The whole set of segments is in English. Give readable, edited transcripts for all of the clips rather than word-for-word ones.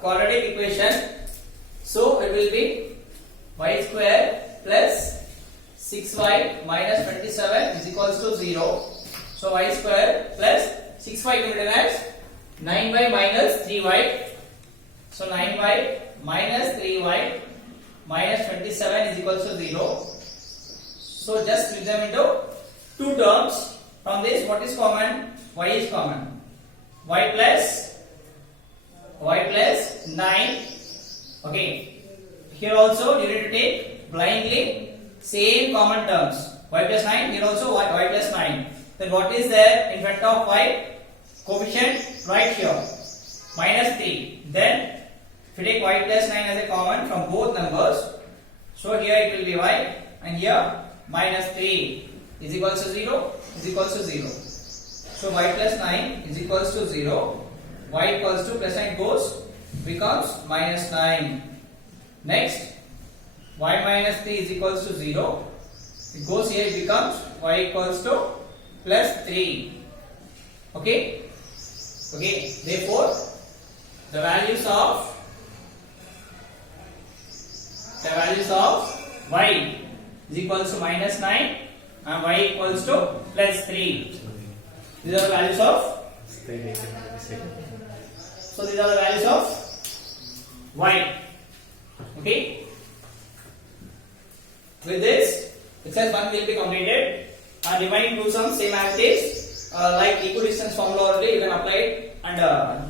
quadratic equation. So it will be y square plus 6y minus 27 is equals to 0. So y square plus 6y can be written as 9y minus 3y. So 9y minus 3y minus 27 is equals to 0. So just split them into two terms. From this, what is common? Y is common. Y plus 9. Okay. Here also you need to take blindly same common terms. Y plus 9. Here also y plus 9. Then what is there in front of y? Coefficient right here. Minus 3. Then if you take y plus 9 as a common from both numbers, so here it will be y and here minus 3 is equals to 0 is equals to 0. So y plus 9 is equals to 0. Y equals to plus 9 goes becomes minus 9. Next, y minus 3 is equals to 0. It goes here, it becomes y equals to plus 3. Okay. Okay. Therefore, the values of y is equals to minus 9 and y equals to plus 3. These are the values of. So these are the values of y. Okay. With this, exercise 1 will be completed. And remaining to some same activities like equidistance formula already you can apply it and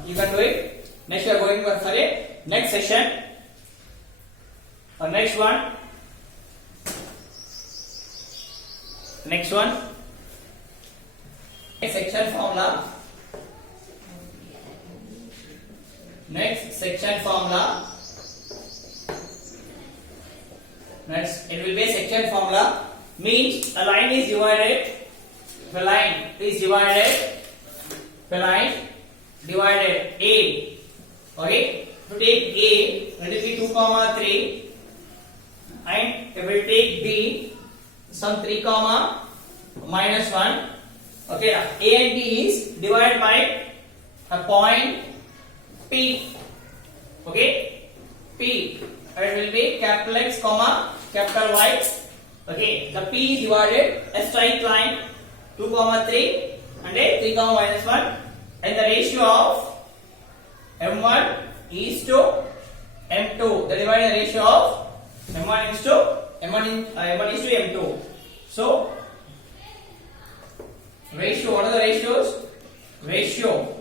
you can do it. Next we are going for a next session. Next one. Next section formula. Next section formula. Next, it will be a section formula. Means a line is divided. The line is divided. The line divided A. Okay. To take A, let it be 2, 3. And if we take B, some 3, minus 1. Okay, A and B is divided by a point P. Okay, P. It will be capital X, capital Y. Okay, the P is divided a straight line 2, 3 and a 3, minus 1. And the ratio of M1 is to M2. The divided ratio of M1 is to M2. So ratio, what are the ratios? Ratio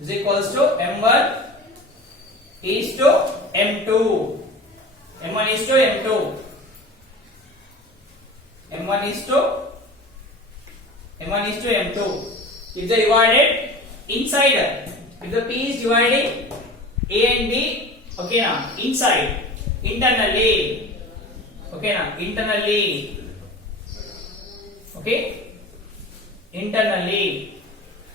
is equals to M1 is to M2. M1 is to M2. M1 is to M2. If they divided inside, if the P is dividing A and B, okay now, inside, internally, okay now, internally, okay, internally,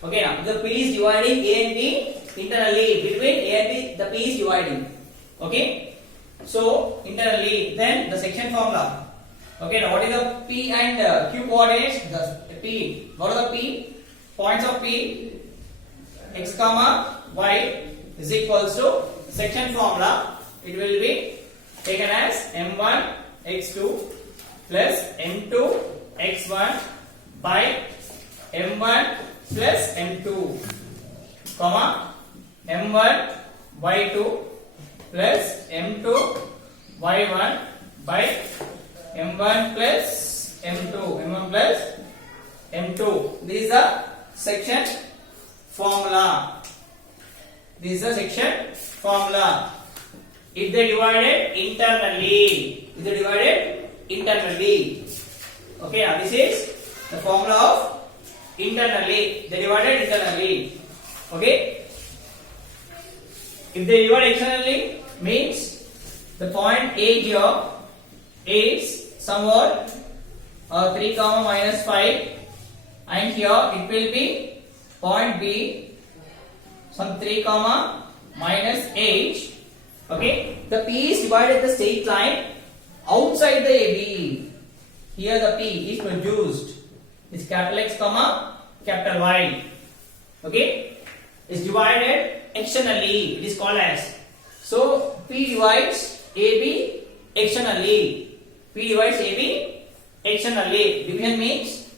okay now, the P is dividing A and B internally, between A and B, the P is dividing, okay, so internally, then the section formula, okay now, what is the P and Q coordinates? The P, what are the P? Points of P, X, Y is equals to section formula, it will be taken as M1 X2 plus M2 X1 by M1 plus M2, M1 Y2 plus M2 Y1 by M1 plus M2. This is the section formula. This is the section formula. If they divided internally, okay, now this is the formula of internally. They divided internally. Okay. If they divide externally, means the point A here is somewhat 3, minus 5, and here it will be point B, some 3, minus 8. Okay, the P is divided the straight line outside the AB. Here the P is produced. It's capital X, capital Y. Okay, is divided externally. It is called as So P divides AB externally. P divides AB externally. Division means,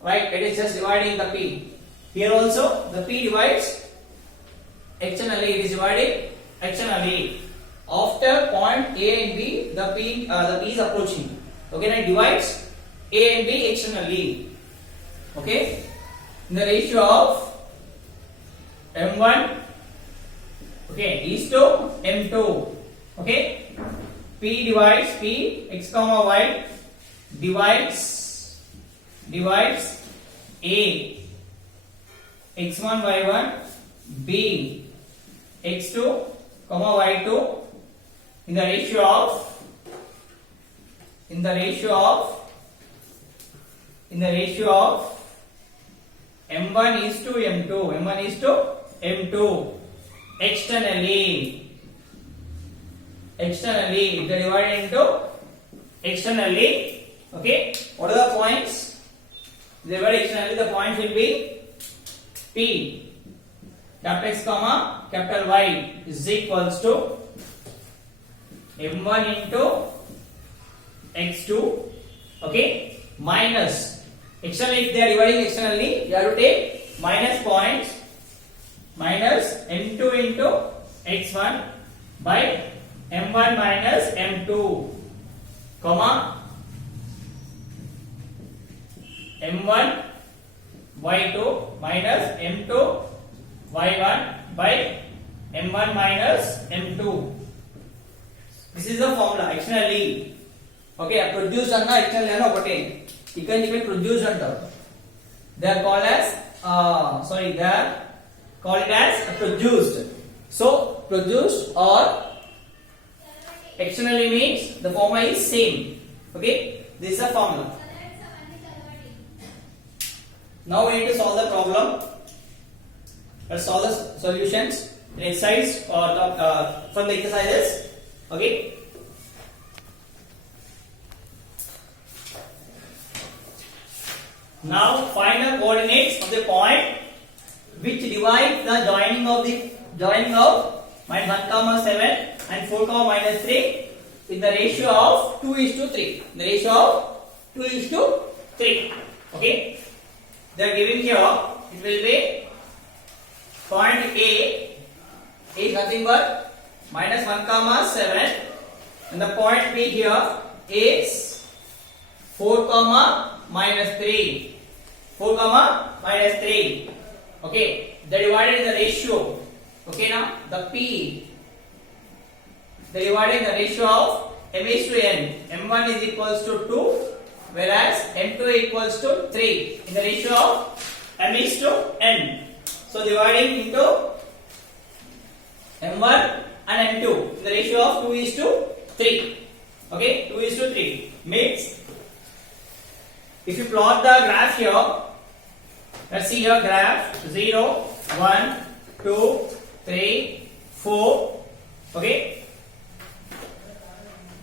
right, it is just dividing the P. Here also the P divides externally. It is divided externally. After point A and B, the P is approaching. Okay, now it divides A and B externally. Okay, in the ratio of M1, okay, is to M2. Okay, P divides P, x comma y divides A, x1 y1, B, x2 comma y2 in the ratio of M1 is to M2 externally. If they divide into externally, okay, what are the points? They divide externally, the points will be P, capital X comma capital Y is equals to M1 into X2, okay, minus externally. If they are dividing externally, you have to take minus points, minus M2 into X1 by M1 minus M2, comma M1 Y2 minus M2 Y1 by M1 minus M2. This is the formula externally. Okay, produced and externally ano okate. You can produce and they are called as produced. So produced or externally means the formula is same. Okay, this is the formula. Now we need to solve the problem. Let's solve the solutions in exercise or from the exercises. Okay. Now find the coordinates of the point which divide the joining of minus 1 comma 7 and 4 comma minus 3 in the ratio of 2:3. The ratio of 2:3. Okay. They are giving here. It will be point A is nothing but minus 1 comma 7 and the point B here is 4 comma minus 3. 4 comma minus 3. Okay, they divided in the ratio. Okay, now the P they divided in the ratio of M is to N. M1 is equals to 2 whereas M2 equals to 3 in the ratio of M is to N. So dividing into M1 and M2 in the ratio of 2:3. Okay, 2:3 means if you plot the graph here, let's see your graph 0, 1, 2, 3, 4. Okay,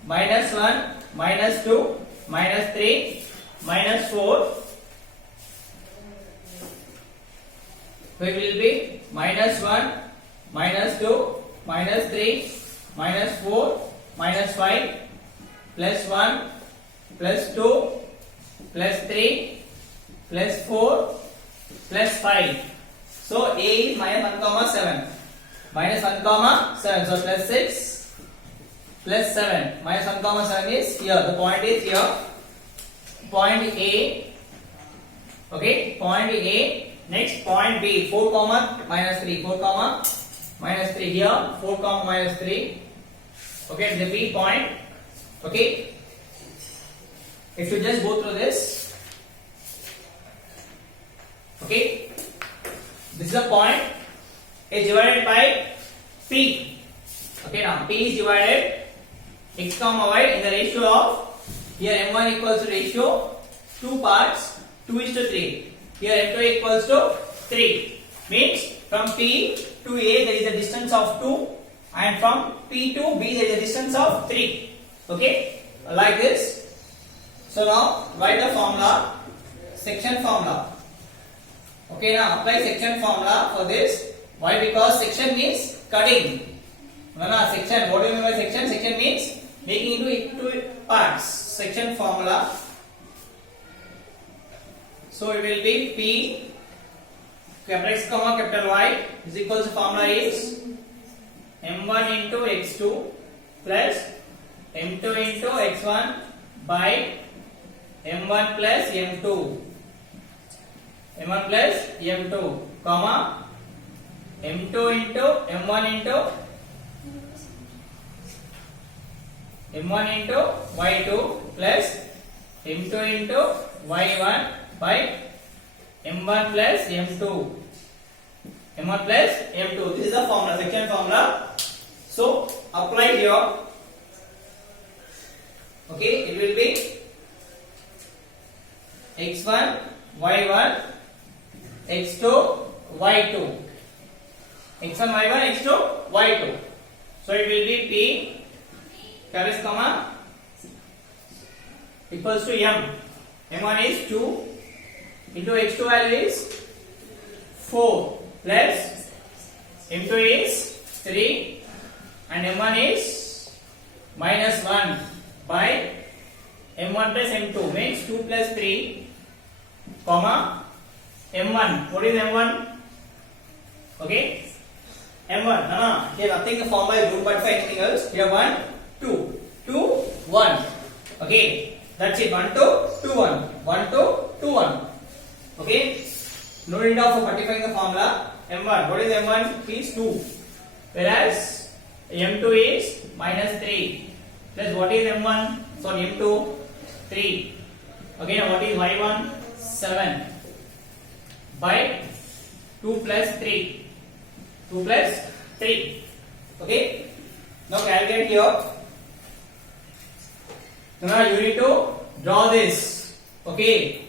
minus 1, minus 2, minus 3, minus 4. So it will be minus 1, minus 2, minus 3, minus 4, minus 5, plus 1, plus 2, plus 3, plus 4, plus 5. So A is minus 1 comma 7. Minus 1 comma 7. So plus 6, plus 7. Minus 1 comma 7 is here. The point is here. Point A. Okay, point A. Next point B, 4 comma minus 3, 4 comma minus 3 here, 4 comma minus 3. Okay, the B point. Okay, if you just go through this, okay, this is a point is divided by P. Okay, now P is divided x comma y in the ratio of here M1 equals to ratio 2 parts 2:3. Here M2 equals to 3. Means from P to A there is a distance of 2 and from P to B there is a distance of 3. Okay, like this. So now write the formula, section formula. Okay, now apply section formula for this. Why? Because section means cutting. No, no, section. What do you mean by section? Section means making into parts. Section formula. So it will be P capital X comma capital Y is equals to formula is M1 into X2 plus M2 into X1 by M1 plus M2. M1 plus M2 comma M2 into M1 into M1 into Y2 plus M2 into Y1 by M1 plus M2. M1 plus M2. This is the formula, section formula. So apply here. Okay, it will be X1, Y1, X2, Y2. X1, Y1, X2, Y2. So it will be P capital comma equals to M. M1 is 2 into X2 value is 4 plus M2 is 3 and M1 is minus 1 by M1 plus M2 means 2 plus 3 comma M1. What is M1? Okay, M1. Here nothing the formula is good, but for anything else here 1, 2, 2, 1. Okay, that's it. 1, 2, 2, 1. 1, 2, 2, 1. Okay, no need of modifying the formula. M1. What is M1? Is 2, whereas M2 is minus 3 plus what is M1? So M2 3. Okay, now what is Y1? 7 by 2 plus 3. 2 plus 3. Okay, now calculate here. Now you need to draw this. Okay,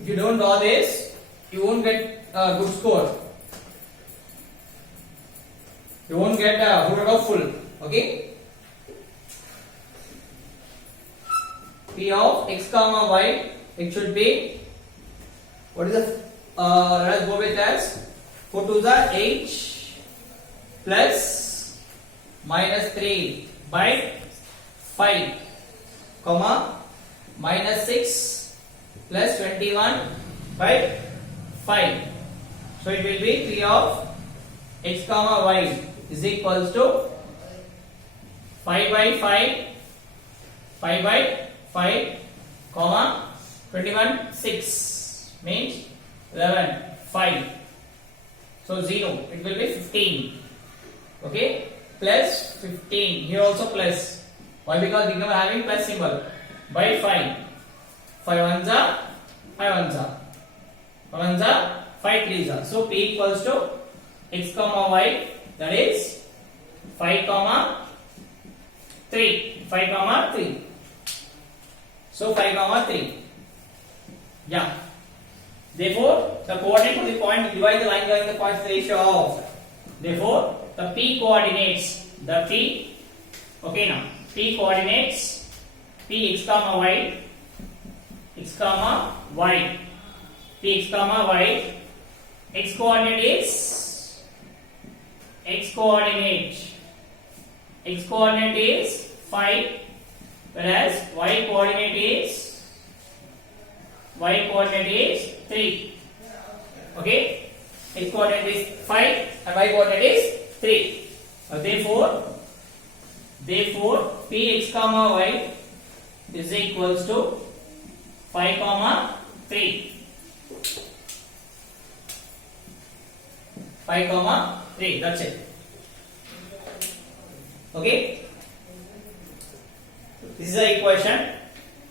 if you don't draw this, you won't get a good score. You won't get a good out of full. Okay. P of X comma Y, it should be, what is the, let us go with as 4 to the H plus minus 3 by 5 comma minus 6 plus 21 by 5. So it will be P of X comma Y is equals to 5 by 5, 5 by 5 comma 21 6 means 11 5. So 0, it will be 15. Okay, plus 15. Here also plus. Why? Because we are having plus symbol by 5. 5 ones are 5 ones are 5 ones are 5 threes are. So P equals to X comma Y, that is 5 comma 3. 5 comma 3. So 5 comma 3. Yeah. Therefore, the coordinate of the point will divide the line going the points ratio of. Therefore, the P coordinates, the P. Okay, now P coordinates P X comma Y, X comma Y, P X comma Y. X coordinate is X coordinate. X coordinate is 5, whereas Y coordinate is 3. Okay, X coordinate is 5 and Y coordinate is 3. Therefore, P X comma Y is equals to 5 comma 3. 5 comma 3. That's it. Okay. This is the equation.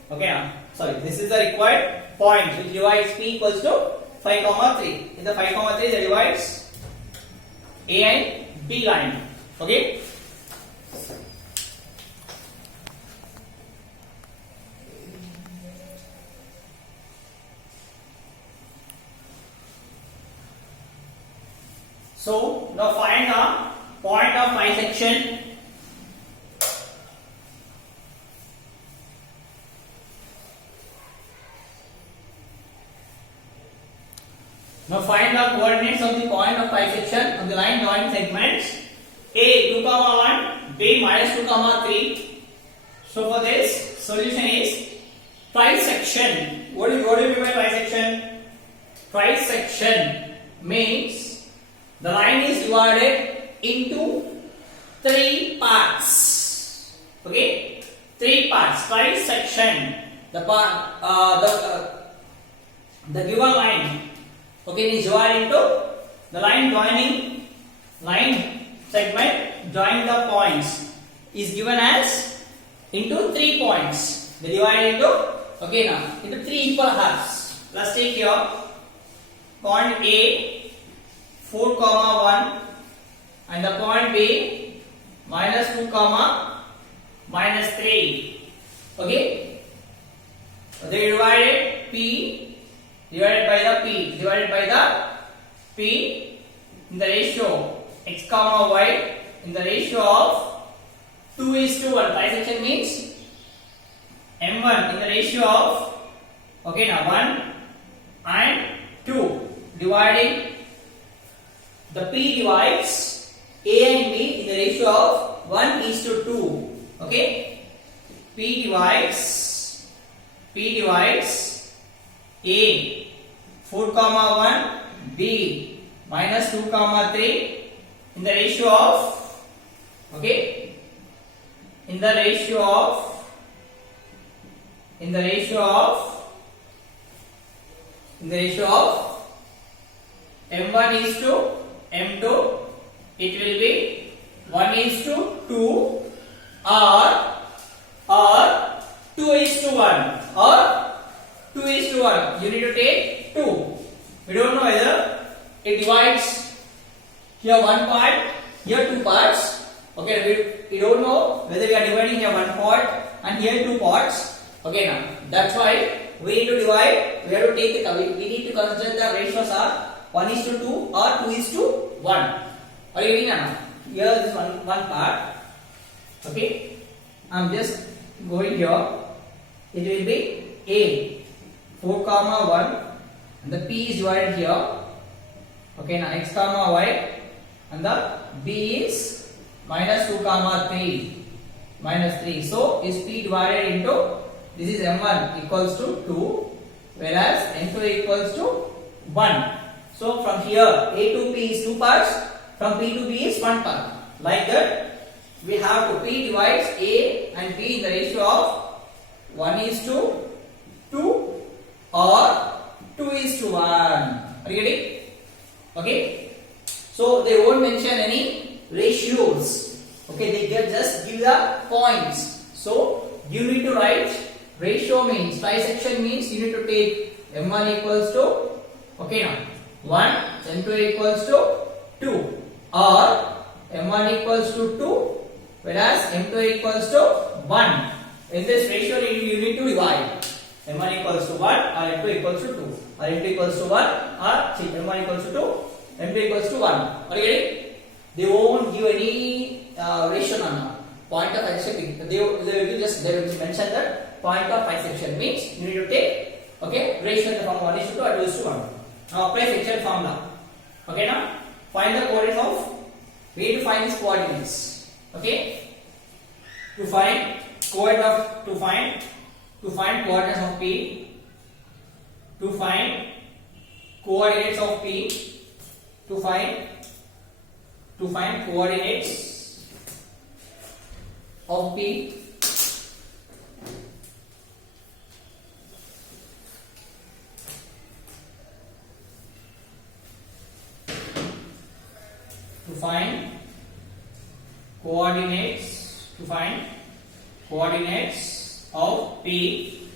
Okay. Sorry. This is the required point which divides P equals to 5 comma 3. In the 5 comma 3, that divides A and B line. Okay. So now find the point of bisection. Now find the coordinates of the point of bisection of the line joining segments A 2, 1, p minus 2 comma 3. So for this solution is trisection. What do you mean by trisection? Trisection means the line is divided into 3 parts. Okay, 3 parts. Trisection. The given line, okay, is divided into the line segment join the points is given as into 3 points. They divide into, okay, now into 3 equal halves. Let's take here point A 4 comma 1 and the point B minus 2 comma minus 3. Okay, they divided P divided by the P in the ratio x comma y in the ratio of 2:1. Trisection means m1 in the ratio of, okay, now 1 and 2, dividing the P divides A and B in the ratio of 1:2. Okay, P divides A 4 comma 1, B minus 2 comma 3 in the ratio of, okay, in the ratio of m1 is to m2, it will be 1:2 or 2:1 or 2:1. You need to take 2. We don't know whether it divides here 1 part, here 2 parts. Okay, we don't know whether we are dividing here 1 part and here 2 parts. Okay, now that's why we need to divide. We have to take we need to consider the ratios are 1:2 or 2:1. Are you getting now? Here is one part. Okay, I'm just going here. It will be A 4 comma 1 and the P is divided here. Okay, now x comma y and the B is minus 2 comma 3 minus 3. So is P divided into, this is m1 equals to 2 whereas m2 equals to 1. So from here A to P is 2 parts, from P to B is 1 part. Like that we have to P divides A and B in the ratio of 1:2 or 2:1. Are you getting? Okay. So they won't mention any ratios. Okay, they just give the points. So you need to write ratio means, trisection means you need to take m1 equals to, okay, now 1, m2 equals to 2 or m1 equals to 2 whereas m2 equals to 1. In this ratio you need to divide. m1 equals to 1 or m2 equals to 2 or m2 equals to 1 or m1 equals to 2, m2 equals to 1. Are you getting? They won't give any ratio on point of trisection. They will mention that point of trisection means you need to take, okay, ratio in the form 1:2 or 2:1. Now apply section formula. Okay, now find the coordinates of, we need to find these coordinates. Okay, to find coordinates of P, to find coordinates of P, to find coordinates of P, to find coordinates of P,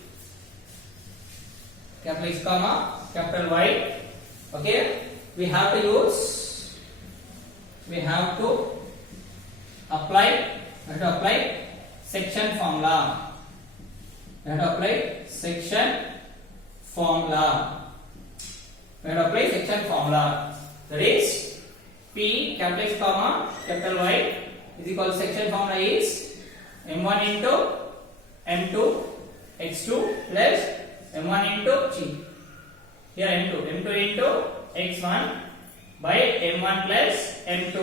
capital X comma capital Y. Okay, we have to apply section formula. That is P capital X comma capital Y is equal to, section formula is m1 into m2 x2 plus m1 into g. Here m2 into x1 by m1 plus m2.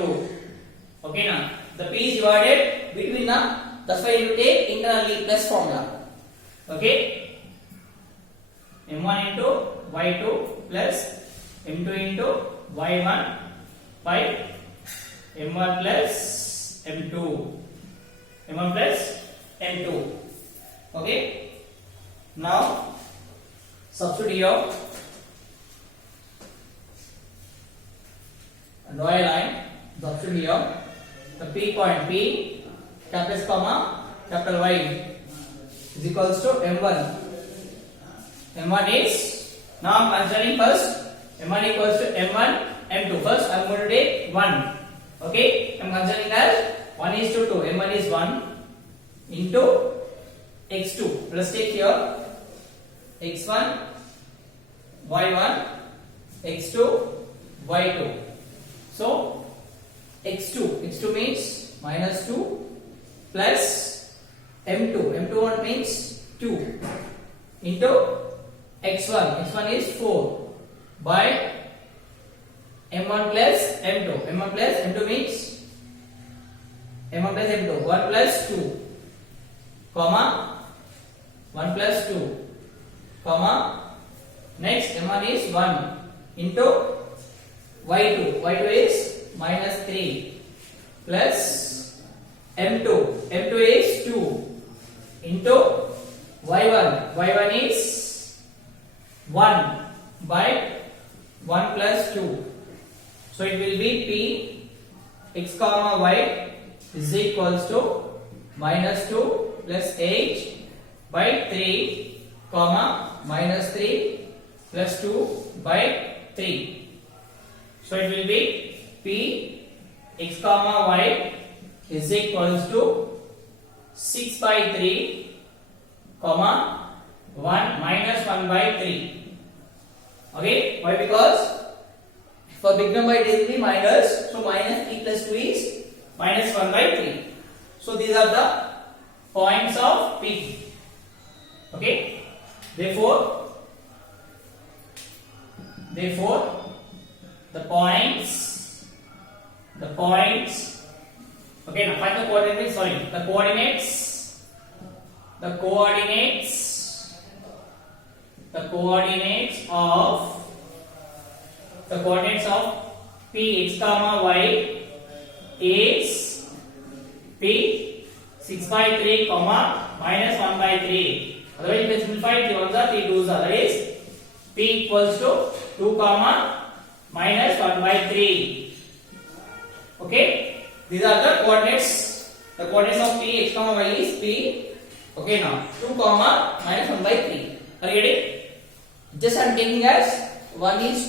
Okay, now The p is divided between the, that's why you take internally plus formula. Okay, m1 into y2 plus m2 into y1 by m1 plus m2, m1 plus m2. Okay, now substitute here. Draw a line, substitute here. The P point P, capital S comma capital Y is equals to M1. M1 is, now I am considering first M1 equals to M1, M2. First I am going to take 1. Okay, I am considering as 1 is to 2. M1 is 1 into x2. Let's take here x1, y1, x2, y2. So x2 means minus 2 plus m2 what means 2 into x1 is 4 by m1 plus m2 means m1 plus m2 1 plus 2 comma 1 plus 2 comma next m1 is 1 into y2 is minus 3 plus m2 is 2 into y1 is 1 by 1 plus 2. So it will be p x comma y is equals to minus 2 plus 8 by 3 comma minus 3 plus 2 by 3. So it will be p x comma y is equals to 6 by 3 comma 1 minus 1 by 3. Okay, why? Because for big number it will be minus, so minus 3 plus 2 is minus 1 by 3. So these are the points of p. Okay, therefore the points, okay, now find the coordinates, the coordinates of p x comma y is p 6 by 3 comma minus 1 by 3. Otherwise you can simplify it, 3 ones are 3 2s are, that is p equals to 2 comma minus 1 by 3. Okay, these are the coordinates. The coordinates of p x comma y is p. Okay, now 2 comma minus 1 by 3. Are you getting? Just I am taking as 1 is